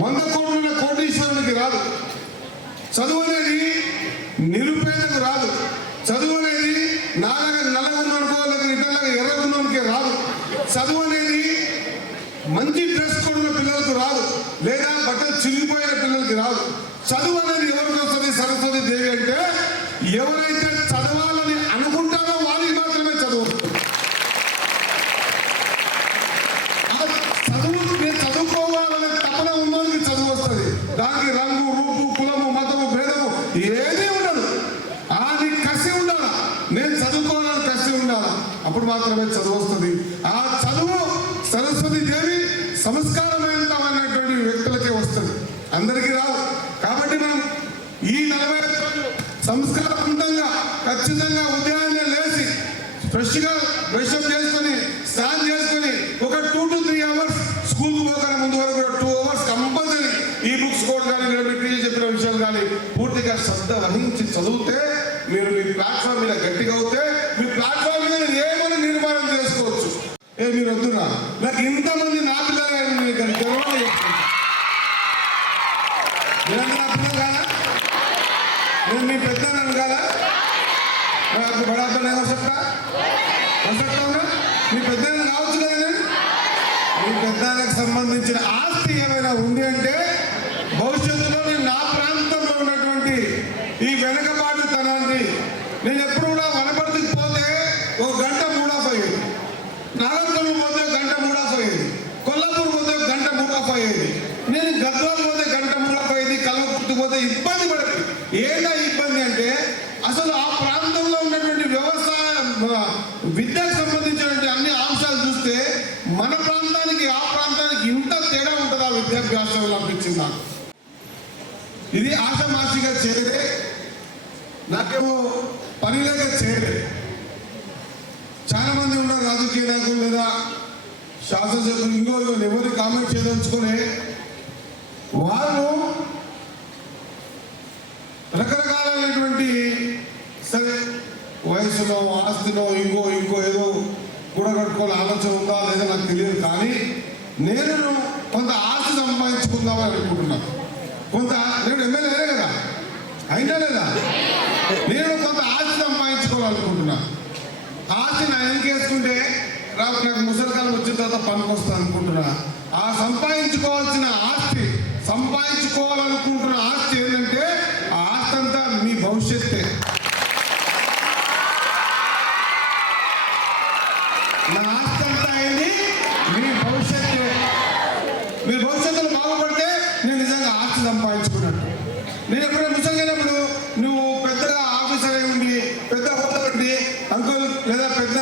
100 కోట్ల కోటీశ్వరునికి రాదు. చదువు అనేది నిరుపేదకు రాదు. చదువు అనేది నల్లగున్నోనికో లేదా ఇతరులకు ఎర్రగున్నోనికే రాదు. చదువు అనేది మంచి డ్రెస్ కొన్న పిల్లలకు రాదు, లేదా బట్టలు చిరిగిపోయిన పిల్లలకి రాదు. చదువు అనేది ఎవరికి వస్తుంది? సరస్వతి దేవి అంటే ఎవరైతే చదవాలని అనుకుంటారో వాళ్ళకి మాత్రమే చదువు వస్తుంది. చదువు నేను చదువుకోవాలనే తపన ఉన్నోనికి చదువు వస్తుంది. దానికి రంగు, రూపు, కులము, మతము, భేదము ఏదీ ఉండదు. అది కసి ఉండాలి. నేను చదువుకోవాలని కసి ఉండాలి, అప్పుడు మాత్రమే చదువు వస్తుంది. ఆ చదువు సరస్వతి దేవి సంస్కారవంతమైనటువంటి వ్యక్తులకే వస్తుంది, అందరికీ రాదు. కాబట్టి మనం ఈ 40 రోజులు సంస్కారవంతంగా ఖచ్చితంగా ఉదయాన్నే లేచి ఫ్రెష్గా బ్రష్ చేసుకొని స్నానం చేసుకొని ఒక 2 to 3 అవర్స్ స్కూల్కి పోగానే ముందు వరకు 2 అవర్స్ కంపల్సరీ ఈ బుక్స్ కూడా కానీ టీచర్ చెప్పిన విషయాలు కానీ పూర్తిగా శ్రద్ధ వహించి చదివితే మీరు మీ ప్లాట్ఫామ్ మీద గట్టిగా అవుతే మీ ప్లాట్ఫామ్ మీద ఏమైనా నిర్మాణం చేసుకోవచ్చు. మీరు వద్దురా, నాకు ఇంతమంది నా పిల్లలు నా పిల్లలు కాదా? నేను మీ పెద్ద కాదా? బడాపల్లి మీ పెద్ద కావచ్చు కదా. నేను మీ పెద్దలకు సంబంధించిన ఆస్తి ఏమైనా ఉంది అంటే భవిష్యత్తులో నేను నా ప్రాంతంలో ఉన్నటువంటి ఈ వెనకబాటుతనాన్ని నేను ఎప్పుడు కూడా వనపర్తికి పోతే 1 గంట 3 ఆఫ్ అయ్యేది, నాగర్కర్నూలు పోతే 1 గంట 3 ఆఫ్ అయ్యేది, కొల్లాపూర్ పోతే 1 గంట 3 ఆఫ్ అయ్యేది, నేను గద్వాల్ పోతే 1 గంట 3 ఆఫ్ అయ్యేది, కల్వకుర్తి పోతే ఇబ్బంది పడేది. ఏంటా ఇబ్బంది అంటే అసలు ఆ ప్రాంతంలో ఉన్నటువంటి వ్యవసాయ విద్యకు సంబంధించినటువంటి అన్ని అంశాలు చూస్తే మన ప్రాంతానికి ఆ ప్రాంతానికి ఇంత తేడా ఉంటుందా విద్యాభ్యాసంలో అనిపించింది నాకు. ఇది ఆషామాషిగా చేయలే, నాకేమో పని లేక చేయలే. చాలా మంది ఉన్నారు రాజకీయ నాయకులు లేదా శాసనసభ్యులు ఇంకో ఎవరు కామెంట్ చేయదలుచుకునే వాళ్ళు రకరకాలైనటువంటి సరే వయసులో ఆస్తిలో ఇంకో ఏదో కూడగట్టుకోవాలి ఆలోచన ఉందా లేదా నాకు తెలియదు. కానీ నేను కొంత ఆస్తి సంపాదించుకుందామని అనుకుంటున్నాను. కొంత నేను ఎమ్మెల్యే కదా, అయినా లేదా నేను కొంత ఆస్తి సంపాదించుకోవాలనుకుంటున్నా. ఆస్తి నా వెనకేసుకుంటే నాకు ముసలికాలం వచ్చిన తర్వాత పనికొస్తాను అనుకుంటున్నా. ఆ సంపాదించుకోవాల్సిన ఆస్తి సంపాదించుకోవాలనుకుంటున్న ఆస్తి ఏంటంటే ఆ ఆస్తి అంతా మీ భవిష్యత్తే. నా ఆస్తి అంతా అయింది మీ భవిష్యత్తే. మీ భవిష్యత్తులో బాగుపడితే నేను నిజంగా ఆస్తి సంపాదించుకున్నట్టు. నేను ఎప్పుడైనా ముసలినప్పుడు నువ్వు పెద్దగా ఆఫీసర్ అయి ఉండి పెద్ద హోదా ఉండి అంకుల్ లేదా పెద్ద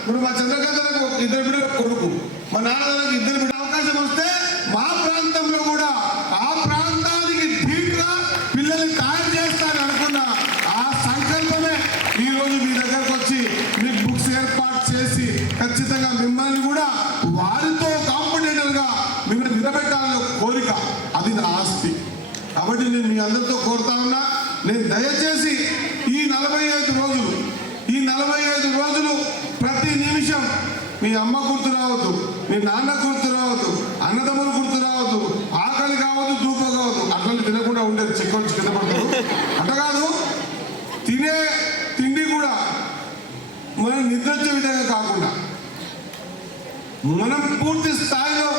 ఇప్పుడు మా చంద్రకాంతలకు 2 బిడ్డల కొడుకు, మా నాన్నలకు 2 బిడ్డల అవకాశం వస్తే మా ప్రాంతంలో కూడా ఆ ప్రాంతానికి ధీటుగా పిల్లల్ని తయారు చేస్తానని అనుకున్న ఆ సంకల్పమే ఈరోజు మీ దగ్గరకు వచ్చి మీకు బుక్స్ ఏర్పాటు చేసి ఖచ్చితంగా మిమ్మల్ని కూడా వారితో కాంపిటేటివ్గా మిమ్మల్ని నిలబెట్టాలనే కోరిక, అది నా ఆస్తి. కాబట్టి నేను మీ అందరితో కోరుతా ఉన్నా, నేను దయచేసి ఈ 45 రోజులు ప్రతి నిమిషం మీ అమ్మ గుర్తు రావద్దు, మీ నాన్న గుర్తు రావద్దు, అన్నదమ్ములు గుర్తు రావద్దు, ఆకలి కావద్దు, దూప కావద్దు. అట్లా తినకుండా ఉండేది చిక్కొచ్చి కింద పడతారు. అట్లా కాదు, తినే తిండి కూడా మనం నిద్రొచ్చే విధంగా కాకుండా మనం పూర్తి స్థాయిలో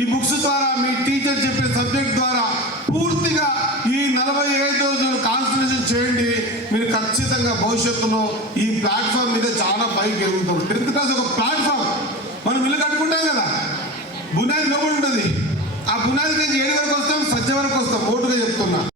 ఈ బుక్స్ ద్వారా మీ టీచర్ చెప్పే సబ్జెక్ట్ ద్వారా పూర్తిగా ఈ 45 రోజులు కాన్సన్ట్రేషన్ చేయండి. మీరు ఖచ్చితంగా భవిష్యత్తులో ఈ ప్లాట్ఫామ్ మీద చాలా పైకి ఎదుగుతాం. 10th క్లాస్ ఒక ప్లాట్ఫామ్, మనం ఇల్లు కట్టుకుంటాం కదా, బునాది లోపల ఉంటుంది. ఆ బునాది నుంచి 7 వరకు వస్తాం, సజ్జ వరకు వస్తాం, ఓటుగా చెప్తున్నా.